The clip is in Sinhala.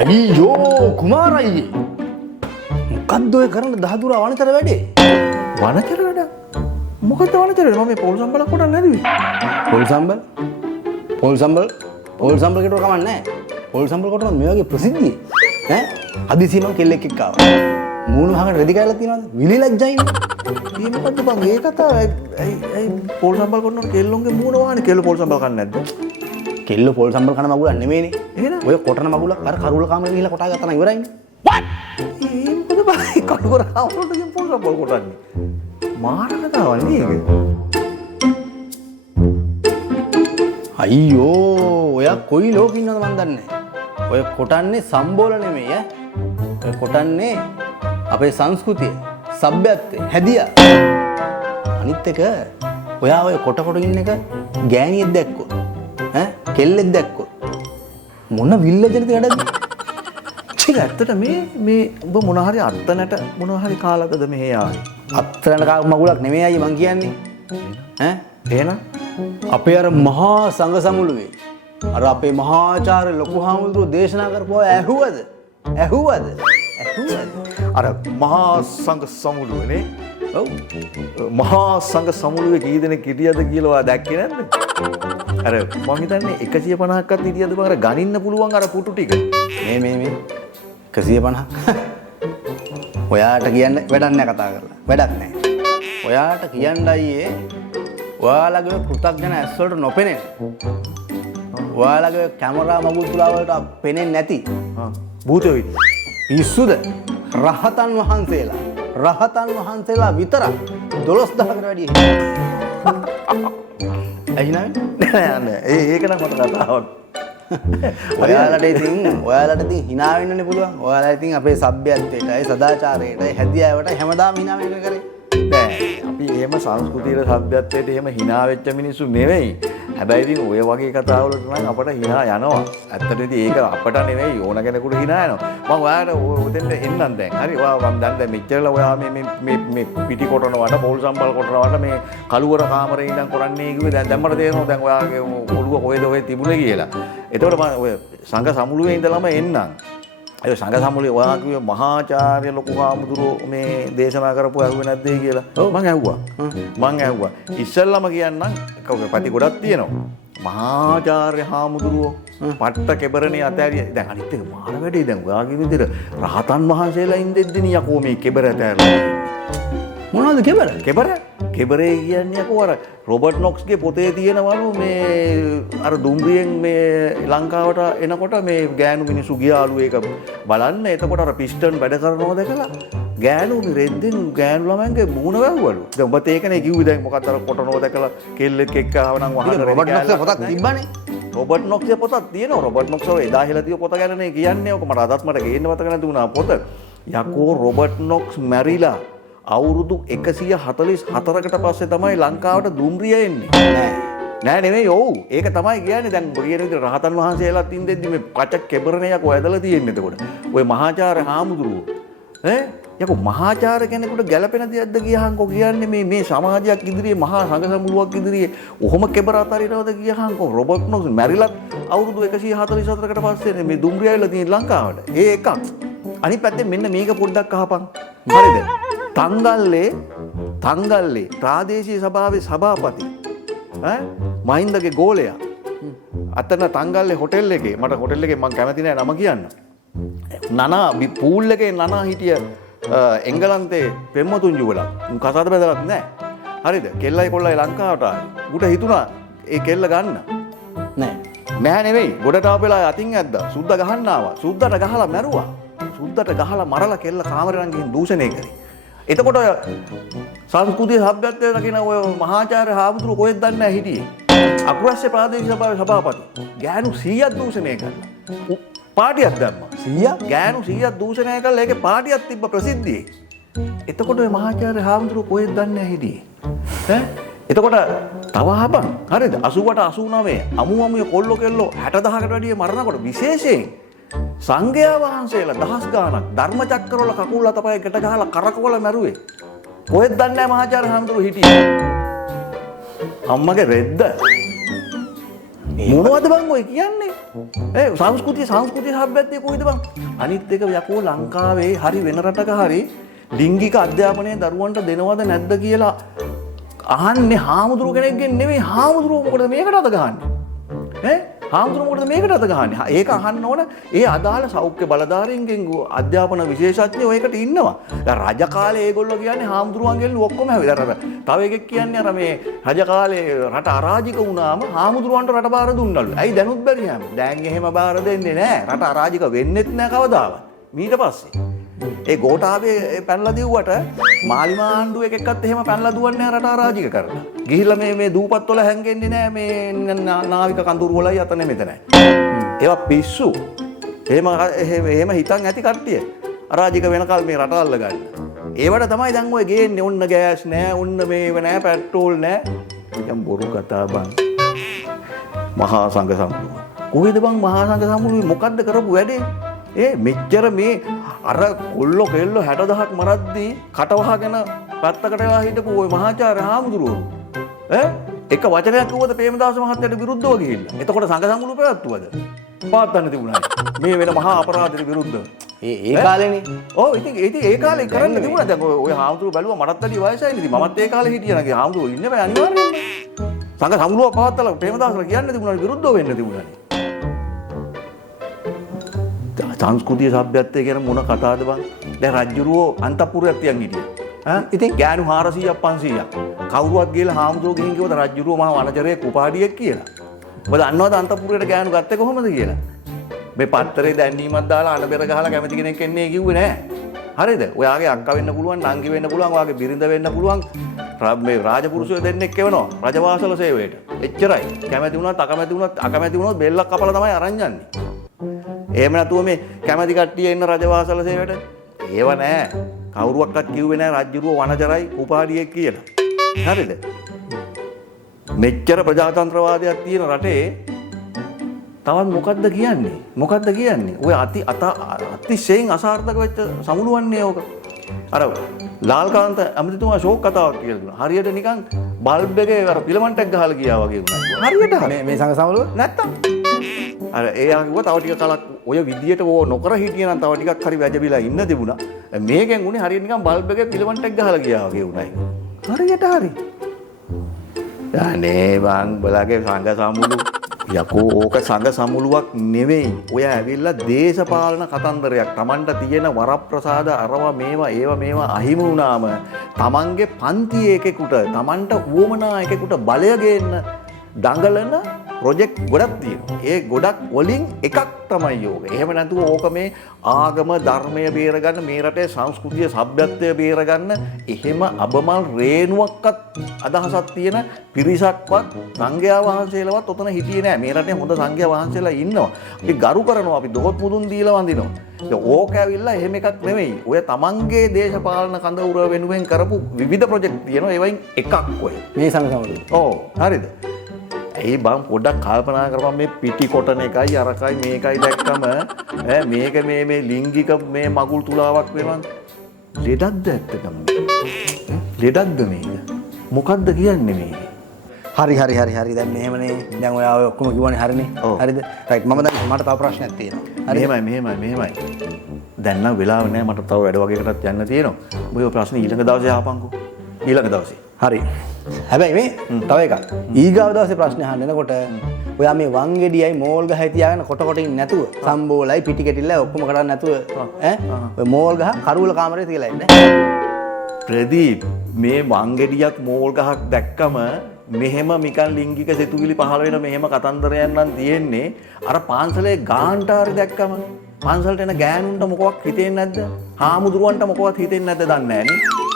අයියෝ කුමාර අයියේ. මොකද්ද ඔය කරන්නේ දහදුර වනතර වැඩේ? වනතර වැඩ? මොකද වනතර වැඩ? මම මේ පොල් සම්බලක් කොටන්න හැදුවේ. පොල් සම්බල්? පොල් සම්බල් කෙටව කමන්නේ නැහැ. පොල් සම්බල් කොටන මේ වගේ ප්‍රසිද්ධිය. ඈ? හදිසියෙම කෙල්ලෙක් එක්ක ආවා. මූණු වහකට රෙදි කැලක් තියනවද? විලි ලැජ්ජයිනේ. මේ මොකද්ද බං මේ කතාව? ඇයි පොල් සම්බල් කොටනකොට කෙල්ලොන්ගේ මූණ වහන්නේ? කෙල්ල පොල් සම්බල් කන්නේ නැද්ද? කෙල්ල පොල් සම්බල් කන මගුලක් නෙමෙයිනේ. එහෙනම් ඔය කොටන මගුලක් අර කරුවල කාමරේ ගිහිල්ලා කොටා ගත්තා නම් ඉවරයිනේ. මේ මොකද බං කඩුවර ආවොත් පොල් සම්බල් කොටන්නේ? මාර කතාවක් නේ ඒක. අයියෝ ඔයා කොයි ලෝකෙ ඉන්නවද මන් දන්නේ නැහැ. ඔය කොටන්නේ සම්බෝල නෙමෙයි ඈ. ඔය කොටන්නේ අපේ සංස්කෘතිය, සભ્યත්වය, හැදියා. අනිත් එක ඔයා ඔය කොට ඉන්න එක ගෑණියෙක් දැක්කොත් ඈ කෙල්ලෙක් දැක්කොත් මොන විල්ලජනද වැඩද? ඒක ඇත්තට මේ ඔබ මොන හරි අත්තනට මොන හරි කාලකද මෙහෙ ආවේ? අත්තරන කාක් මගුලක් නෙමෙයි අයියේ මං කියන්නේ. ඈ එහෙනම් අපේ අර මහා සංඝ සමුළුවේ අර අපේ මහාචාර්ය ලොකු හාමුදුරුවෝ දේශනා කරපුවා ඇහුවද? අර මහා සංඝ සමුළුවනේ. ඔව්. මහා සංඝ සමුළුවේ කී දෙනෙක් හිටියද කියලා ඔයා දැක්කේ නැද්ද? අර මං හිතන්නේ 150ක්වත් හිටියද බං අර ගනින්න පුළුවන් අර පුටු ටික. මේ 150ක්. ඔයාට කියන්න වැඩක් නැහැ කතා කරලා. වැඩක් නැහැ. ඔයාට කියන්න අයියේ ඔයාලගේ පෘථග්ජන ඇස් වලට නොපෙනෙන. ඔයාලගේ කැමරා මගුල් තුලා වලට පෙනෙන්නේ නැති. භූතයෝ ඉන්නේ. පිස්සුද? රහතන් වහන්සේලා විතරක් 12000කට වැඩි. ඇයි නෑ ඒක නම් මට කතාවක්. ඔයාලට ඉතින් hina වෙන්නනේ පුළුවන්. ඔයාලා ඉතින් අපේ සભ્યත්වයටයි සදාචාරයටයි හැදියාවටයි හැමදාම hina වෙන්න කරේ. නෑ අපි එහෙම සංස්කෘතියේ සભ્યත්වයට එහෙම hina වෙච්ච මිනිස්සු නෙවෙයි. හැබැයි ඉතින් ඔය වගේ කතාවලට නම් අපට hina යනවා. ඇත්තටම ඉතින් ඒක අපට නෙවෙයි ඕන කෙනෙකුට hina යනවා. මම ඔයාලට ඔතෙන්ට එන්නම් දැන්. හරි ඔයා මම දැන් මෙච්චරලා ඔයා මේ පිටි කොටනවට පොල් සම්බල් කොටනවට මේ කළුවර කාමරේ ඉඳන් කරන්නේ කිව්වේ දැන් මට තේරෙනවා දැන් ඔයාගේ ඔළුව කොහෙද ඔය තිබුණේ කියලා. එතකොට මම ඔය සංඝ සමුළුවේ ඉඳලාම එන්නම්. අය සංඝ සමුළුවේ ඔයා කිව්වේ මහාචාර්ය ලොකු හාමුදුරුවෝ මේ දේශනා කරපුව ඇහුවේ නැද්ද කියලා. ඔව් මං ඇහුවා. ඉස්සෙල්ලාම කියන්නම් පැති ගොඩක් තියෙනවා. මහාචාර්ය හාමුදුරුවෝ පට්ට කෙබරනේ අතෑරිය. දැන් අනිත් එක මාර වැඩේ දැන් ඔයාගේ විදිහට රහතන් වහන්සේලා ඉඳෙද්දිනේ යකෝ මේ කෙබර ඇතෑරලා. මොනවද කෙබර? කෙබරේ කියන්නේ යකෝ අර රොබර්ට් නොක්ස්ගේ පොතේ තියෙනවලු මේ අර දුම්රියෙන් මේ ලංකාවට එනකොට මේ ගෑනු මිනිස්සු ගියාලු ඒක බලන්න. එතකොට අර පිස්ටන් වැඩ කරනවා දැකලා ගෑනු රෙද්දෙන් ගෑනු ළමයන්ගේ මූණ වැහුවලු. දැන් ඔබත් ඒකනේ කිව්වේ දැන් මොකක්ද අර කොටනවා දැකලා කෙල්ලෙක් එක්ක ආවනම් වහන රොබර්ට් නොක්ස්ගේ පොතක් තිබ්බනේ. රොබර්ට් නොක්ස්ගේ පොතක් තියෙනවා. රොබර්ට් නොක්ස් එදා හෙලා තිය පොත ගැනනේ කියන්නේ. ඔක මට අදත් මට ගේන්න මතක නැති වුණා පොත. යකෝ රොබර්ට් නොක්ස් මැරිලා අවුරුදු 144කට පස්සේ තමයි ලංකාවට දුම්රිය එන්නේ. නෑ නෙමෙයි ඔව්. ඒක තමයි කියන්නේ දැන් කියන විදිහට රහතන් වහන්සේලාත් ඉඳෙද්දි මේ පච කෙබරණයක් ඔයදලා තියෙන්නේ එතකොට. ඔය මහාචාර්ය හාමුදුරුවෝ යකෝ මහාචාර්ය කෙනෙකුට ගැළපෙන දෙයක්ද කියහන්කෝ කියන්නේ මේ සමාජයක් ඉදිරියේ මහා සංඝ සමුළුවක් ඉදිරියේ ඔහොම කෙබර අතරිනවද කියහන්කෝ. රොබර්ට් නොක්ස් මැරිලත් අවුරුදු 144කට පස්සේ මේ දුම්රිය ඇවිල්ලා තියෙන ලංකාවට. ඒ එකක්. අනිත් පැත්තෙන් මෙන්න මේක පොඩ්ඩක් අහපන්. හරිද? තංගල්ලේ ප්‍රාදේශීය සභාවේ සභාපති මහින්දගේ ගෝලයා අතන තංගල්ලේ හොටෙල් එකේ මට හොටෙල් එකේ මම කැමති නෑ නම කියන්න. නනා පූල් එකේ නනා හිටිය එංගලන්තේ පෙම්මතුන්ජු වල කසාද බැදලත් නෑ. හරිද? කෙල්ලයි කොල්ලයි ලංකාවට ආවේ. උට හිතුණා ඒ කෙල්ල ගන්න. නෑ නෙවෙයි. ගොඩට ආපෙලා අතින් ඇද්දා. සුද්දා ගහන්න ආවා. සුද්දාට ගහලා මැරුවා. සුද්දාට ගහලා මරලා කෙල්ල කාමරෙන් ගිහින් දූෂණය කරේ. එතකොට ඔය සංස්කෘතික සભ્યත්වයට රකින්න ඔය මහාචාර්ය හාමුදුරුවෝ කොහෙද දන්නේ නැහැ හිටියේ. අකුරස්සේ ප්‍රාදේශීය සභාවේ සභාපති. ගෑනු 100ක් දූෂණය කරලා. පාටියක් දැම්මා. 100? ගෑනු 100ක් දූෂණය කරලා ඒකේ පාටියක් තිබ්බ ප්‍රසිද්ධියේ. එතකොට ඔය මහාචාර්ය හාමුදුරුවෝ කොහෙද දන්නේ නැහැ හිටියේ. එතකොට තව අහපන්. හරිද? 88 89 අමුමු කොල්ලෝ කෙල්ලෝ 60000කට වැඩිය මරනකොට විශේෂයෙන් සංඝයා වහන්සේලා දහස් ගාණක් ධර්ම චක්‍රවල කකුල් අතපය ගැට ගහලා කරකවල මැරුවේ. කොහෙද දන්නේ නැහැ මහාචාර්ය හාමුදුරුවෝ හිටියේ. අම්මගේ රෙද්ද. මොනවද බං ඔය කියන්නේ? සංස්කෘතිය සભ્યත්වයේ කොයිද බං? අනිත් එක යකෝ ලංකාවේ හරි වෙන රටක හරි ලිංගික අධ්‍යාපනය දරුවන්ට දෙනවද නැද්ද කියලා අහන්නේ හාමුදුරුව කෙනෙක්ගෙන් නෙවෙයි. හාමුදුරුව මොකටද මේකට අත ගහන්නේ? හාමුදුරුව මොකටද මේකට අත ගහන්නේ? ඒක අහන්න ඕන ඒ අදාළ සෞඛ්‍ය බලධාරීන්ගෙන් අධ්‍යාපන විශේෂඥයෝ ඒකට ඉන්නවා. දැන් රජ කාලේ ඒගොල්ලෝ කියන්නේ හාමුදුරුවන්ගෙන් ඔක්කොම හැවිලා. තව එකෙක් කියන්නේ අර මේ රජ කාලේ රට අරාජික වුණාම හාමුදුරුවන්ට රට බාර දුන්නලු. ඇයි දැනුත් බැරි හැම. දැන් එහෙම බාර දෙන්නේ නැහැ. රට අරාජික වෙන්නෙත් නැහැ කවදාවත්. ඊට පස්සේ ඒ ගෝඨාභය පැනලා දිව්වට මාලිමා ආණ්ඩුව එකෙක්වත් එහෙම පැනලා දුවන්නේ නැහැ රට අරාජික කරලා. ගිහිල්ලා මේ දූපත් වල හැංගෙන්නේ නැහැ මේ නාවික කඳුරු වලයි අතනේ මෙතනයි. ඒවා පිස්සු. එහෙම හිතන් ඇති කට්ටිය. අරාජික වෙනකල් මේ රට අල්ල ගන්න. ඒවට තමයි දැන් ඔය ගේන්නේ. ඔන්න ගෑස් නැහැ, ඔන්න මේව නැහැ, පෙට්‍රෝල් නැහැ. නිකන් බොරු කතා බං. මහා සංඝ සම්මුළුව. කොහෙද බං මහා සංඝ සම්මුළුවේ මොකද්ද කරපු වැඩේ? මෙච්චර මේ අර කොල්ලෝ කෙල්ලෝ 60000ක් මරද්දී කටවහගෙන පැත්තකට වෙලා හිටපු ওই මහාචාර්ය හාමුදුරුවෝ එක වචනයක් කිව්වද ප්‍රේමදාස මහත්තයාට විරුද්ධව ගිහිල්ලා. එතකොට සංඝ සම්මුළුව පැවැත්තුවද? පාත්තන්න තිබුණා. මේ වෙන මහා අපරාධයට විරුද්ධව. ඒ කාලේනේ. ඔව් ඉතින් ඒ කාලේ කරන්න තිබුණා. දැන් ඔය හාමුදුරුවෝ බැලුවා මටත් වැඩි වයසයි නේ. මමත් ඒ කාලේ හිටියා නේද? හාමුදුරුවෝ ඉන්නේ බෑ අනිවාර්යෙන්ම. සංඝ සම්මුළුව පවත්තලා ප්‍රේමදාසට කියන්න තිබුණා විරුද්ධව වෙන්න තිබුණා. සංස්කෘතිය සભ્યත්වය ගැන මොන කතාවද බං? දැන් රජ්ජුරුවෝ අන්තපුරයක් තියන් හිටියා. ඉතින් ගෑනු 400ක් 500ක්. කවුරුවත් ගිහලා හාමුදුරුවෝ ගිහින් කිව්වද රජ්ජුරුවෝ මහා වනචරයේ කුපාඩියෙක් කියලා. ඔබ දන්නවද අන්තපුරයට ගෑනු ගත්තේ කොහොමද කියලා? මේ පත්තරේ දැන්නීමක් දාලා අනබෙර ගහලා කැමති කෙනෙක් එන්නේ කිව්වේ නෑ. හරිද? ඔයාගේ අක්කා වෙන්න පුළුවන්, නංගි වෙන්න පුළුවන්, ඔයාගේ බිරිඳ වෙන්න පුළුවන්. මේ රාජපුරුෂයෝ දෙන්නෙක් එවනවා රජවාසල සේවයට. එච්චරයි. කැමති වුණත් අකමැති වුණොත් බෙල්ලක් කපලා තමයි අරන් යන්නේ. එහෙම නැතුව මේ කැමැති කට්ටිය ඉන්න රජවාසල සේවයට ඒව නෑ. කවුරුවක්වත් කිව්වේ නෑ රජ්ජුරුව වනචරයි උපාඩියෙක් කියලා. හරිද? මෙච්චර ප්‍රජාතන්ත්‍රවාදයක් තියෙන රටේ තවත් මොකද්ද කියන්නේ? මොකද්ද කියන්නේ? ඔය අතිශයින් අසාර්ථක වෙච්ච සමුළුවන්නේ ඕක. අර ලාල්කාන්ත අමතිතුමා ෂෝක් කතාවක් කියලා දුන්නා. හරියට නිකන් බල්බ් එකේ අර ෆිලමන්ට් එක ගහලා ගියා වගේ වුණා. හරියට මේ සංඝ සමුළුව නැත්තම් අර එයා කිව්වා තව ටික කලක් ඔය විදියට නොකර හිටියනම් තව ටිකක් හරි වැජබිලා ඉන්න තිබුණා. මේකෙන් උනේ හරියට නිකන් බල්බ් එකේ ෆිලමන්ට් එක ගහලා ගියා වගේ වුණා. හරියට හරි. අනේ බං බලගේ සංඝ සමුළු යකෝ ඕක සංඝ සමුළුවක් නෙවෙයි. ඔය ඇවිල්ලා දේශපාලන කතන්දරයක්. Tamanට තියෙන වරප්‍රසාද අරවා මේවා අහිමි වුණාම Tamanගේ පන්තියේ එකෙකුට Tamanට උවමනා එකෙකුට බලය ගේන්න දඟලන ප්‍රොජෙක්ට් ගොඩක් තියෙනවා. ඒ ගොඩක් වලින් එකක් තමයි යෝග. එහෙම නැතුව ඕක මේ ආගම ධර්මය බේරගන්න මේ රටේ සංස්කෘතිය සભ્યත්වය බේරගන්න එහෙම අබමල් රේණුවක්වත් අදහසක් තියෙන පිරිසක්වත් සංඝයා වහන්සේලවත් ඔතන හිටියේ නෑ. මේ රටේ හොඳ සංඝයා වහන්සේලා ඉන්නවා. අපි ගරු කරනවා. අපි දොහොත් මුදුන් දීලා වඳිනවා. ඕක ඇවිල්ලා එහෙම එකක් නෙවෙයි. ඔය තමන්ගේ දේශපාලන කඳවුර වෙනුවෙන් කරපු විවිධ ප්‍රොජෙක්ට් තියෙනවා. ඒවයින් එකක් ඔය. මේ සංඝ සමුළුව. ඔව් හරිද? ඒ බං පොඩ්ඩක් කල්පනා කරපන් මේ පිටි කොටන එකයි අරකයි මේකයි දැක්කම මේක මේ ලිංගික මේ මගුල් තුලාවක් වෙනවා. ලෙඩක්ද ඇත්තටම? ලෙඩක්ද මේක? මොකද්ද කියන්නේ මේක? හරි දැන් මෙහෙමනේ. දැන් ඔයා ඔය ඔක්කොම කිව්වනේ හරිනේ. හරිද? රයිට් මම දැන් මට තව ප්‍රශ්නයක් තියෙනවා. මෙහෙමයි. දැන් නම් වෙලාව නැහැ. මට තව වැඩ වගේකටත් යන්න තියෙනවා. ඔය ප්‍රශ්නේ ඊළඟ දවසේ ආපන්කෝ. ඊළඟ දවසේ. හරි. හැබැයි මේ තව එකක්. ඊගාව දවසේ ප්‍රශ්න අහන්න එනකොට ඔයා මේ වංගෙඩියයි මෝල් ගහයි තියාගෙන කොට ඉන්නේ නැතුව සම්බෝලයි පිටි කෙටිල්ලයි ඔක්කොම කරන්නේ නැතුව ඔය මෝල් ගහ කරුවල කාමරේ තියලා ඉන්න. ප්‍රදීප් මේ වංගෙඩියක් මෝල් ගහක් දැක්කම මෙහෙම මිකන් ලිංගික සිතුවිලි පහළ වෙන මෙහෙම කතන්දරයක් නම් තියෙන්නේ අර පාන්සලේ ගාන්ටාරි දැක්කම පාන්සලට එන ගෑනුන්ට මොකවත් හිතෙන්නේ නැද්ද? හාමුදුරුවන්ට මොකවත් හිතෙන්නේ නැද්ද දන්නේ නැහැ නේ.